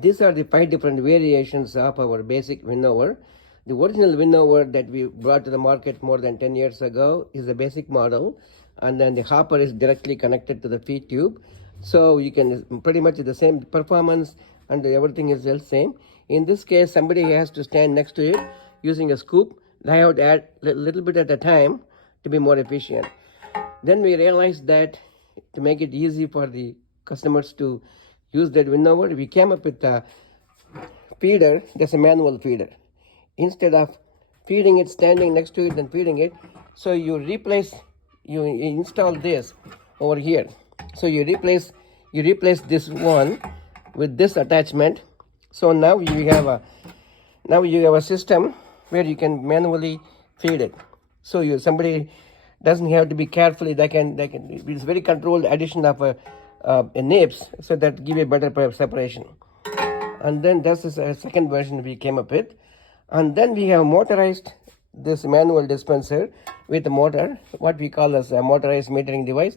These are the 5 different variations of our basic winnower. The original winnower that we brought to the market more than 10 years ago is the basic model, and then the hopper is directly connected to the feed tube. So you can pretty much the same performance and everything is the same. In this case, somebody has to stand next to it using a scoop. They have to add a little bit at a time to be more efficient. Then we realized that to make it easy for the customers to use that winnower, we came up with a feeder. That's a manual feeder. Instead of feeding it, standing next to it and feeding it, so you install this over here. So you replace this one with this attachment. So now you have a system where you can manually feed it. So somebody doesn't have to be carefully. It's very controlled addition of a nibs, so that give a better separation. And then this is a second version we came up with. And then we have motorized this manual dispenser with a motor, what we call as a motorized metering device.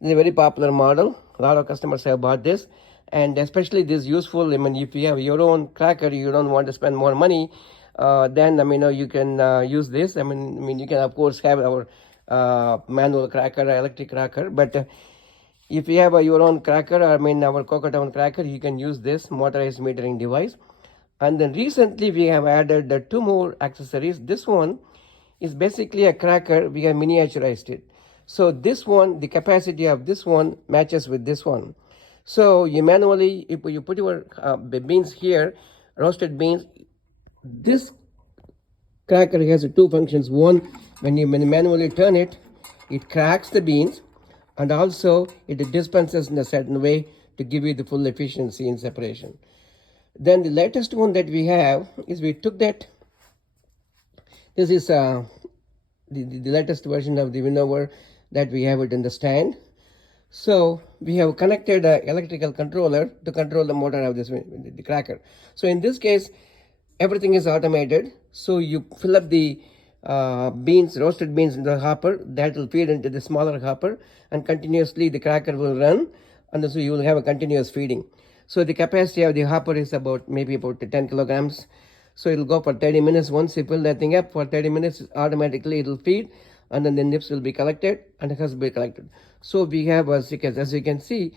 It's a very popular model. A lot of customers have bought this, and especially this is useful. I mean, if you have your own cracker, you don't want to spend more money, then you can use this. I mean, you can of course have our manual cracker, electric cracker, but if you have your own cracker, our Cocoatown cracker, you can use this motorized metering device. And then recently we have added 2 more accessories. This one is basically a cracker. We have miniaturized it. So this one, the capacity of this one matches with this one. So you manually, if you put your beans here, roasted beans, this cracker has 2 functions. One, when you manually turn it, it cracks the beans, and also it dispenses in a certain way to give you the full efficiency in separation. Then the latest one that we have is we took that. This is the latest version of the winnower that we have it in the stand. So we have connected an electrical controller to control the motor of the cracker. So in this case, everything is automated. So you fill up the roasted beans in the hopper. That will feed into the smaller hopper, and continuously the cracker will run, and so you will have a continuous feeding. So the capacity of the hopper is maybe about 10 kilograms. So it will go for 30 minutes. Once you fill that thing up for 30 minutes, automatically it will feed, and then the nips will be collected, and it has to be collected. So we have, as you can see,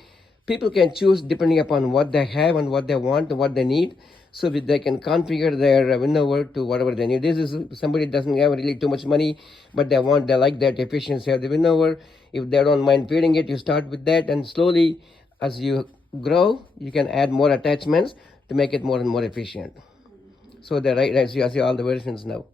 people can choose depending upon what they have and what they want and what they need. So they can configure their winnower to whatever they need. This is somebody doesn't have really too much money, but they like that efficiency of the winnower. If they don't mind feeding it, you start with that, and slowly as you grow, you can add more attachments to make it more and more efficient. So as you see all the versions now.